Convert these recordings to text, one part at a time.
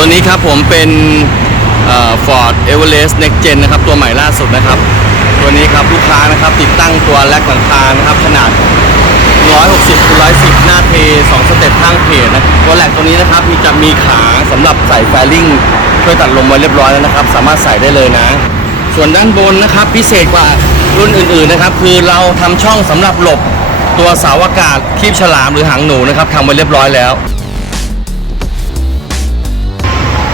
ตัวนี้ครับผมเป็นฟอร์ดเอเวอเรสต์เน็กเจนะครับ ตัวใหม่ล่าสุดนะครับ ตัวนี้ครับลูกค้านะครับติดตั้งตัวแลกหลังคานะครับ ขนาด 160คูณ110 หน้าเท 2 สเต็ปข้างเพจนะตัวแหลกตัวนี้นะครับมีจะมีขาสำหรับใส่แฟลิ่งช่วยตัดลมไว้เรียบร้อยแล้วนะครับ สามารถใส่ได้เลยนะ ส่วนด้านบนนะครับ พิเศษกว่ารุ่นอื่นๆนะครับ คือเราทำช่องสำหรับหลบตัวเสาอากาศคีบฉลามหรือหางหนูนะครับทำไว้เรียบร้อยแล้ว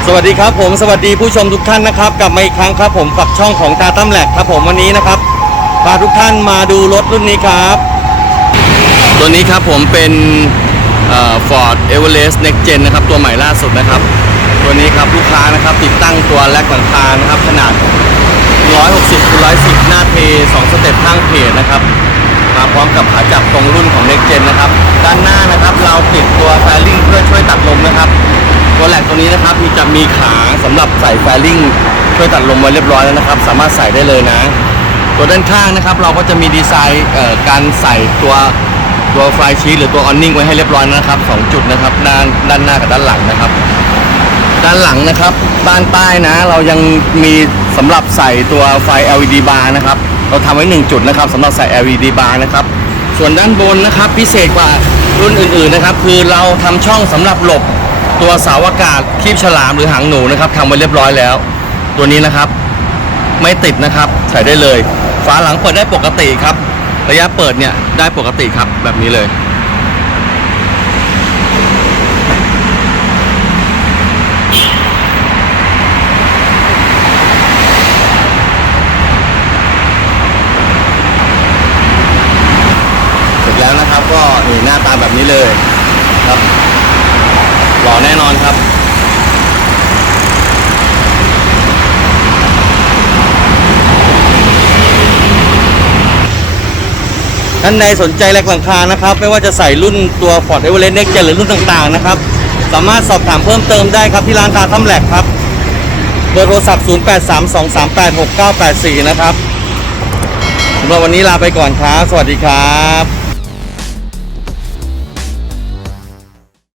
สวัสดีครับผมสวัสดีผู้ชมทุกท่านนะครับกลับมาอีกครั้งครับผมกับช่องของตาตั้มแหลกครับผมวันนี้นะครับพาทุกท่านมาดูรถรุ่นนี้ครับ ตัวนี้ครับผมเป็นฟอร์ดเอเวอเรสต์เน็กเจนนะครับตัวใหม่ล่าสุดนะครับ ตัวนี้ครับลูกค้านะครับติดตั้งตัวแลกหลังคานะครับขนาด 160คูณ110 หน้าเท2สเต็ปข้างเพจนะครับมาพร้อมกับขาจับตรงรุ่นของ Next Gen นะครับด้านหน้านะครับเราติดตัวแฟลิงเพื่อช่วยตัดลมนะครับ ตัวแหลกตัวนี้นะครับมีจะมีขาสำหรับใส่แฟลิงช่วยตัดลมไว้เรียบร้อยแล้วนะครับ สามารถใส่ได้เลยนะ ตัวด้านข้างนะครับ เราก็จะมีดีไซน์การใส่ตัวตัวไฟชีหรือตัวออนนิ่งไว้ให้เรียบร้อยนะครับสองจุดนะครับด้านด้านหน้ากับด้านหลังนะครับ ด้านหลังนะครับด้านใต้นะ เรายังมีสำหรับใส่ตัวไฟ LED bar นะครับ เราทำไว้ 1 จุดนะครับสำหรับใส่ LED bar นะครับ ส่วนด้านบนนะครับ พิเศษกว่ารุ่นอื่นๆนะครับ คือเราทำช่องสำหรับหลบ ตัวเสาอากาศคีบฉลามหรือหางหนูนะครับทำไว้เรียบร้อยแล้ว ตัวนี้นะครับ ไม่ติดนะครับใส่ได้เลย ฝาหลังเปิดได้ปกติครับ ระยะเปิดเนี่ยได้ปกติครับแบบนี้เลยเสร็จแล้วนะครับก็นี่หน้าตาแบบนี้เลยครับ หล่อแน่นอนครับท่านใดสนใจแลกหลังคานะครับ ไม่ว่าจะใส่รุ่นตัว Ford Everest Next Gen หรือรุ่นต่างๆนะครับ สามารถสอบถามเพิ่มเติมได้ครับที่ร้านตาทำแหลกครับเบอร์โทรศัพท์ 0832386984 นะครับสำหรับวันนี้ลาไปก่อนครับ สวัสดีครับ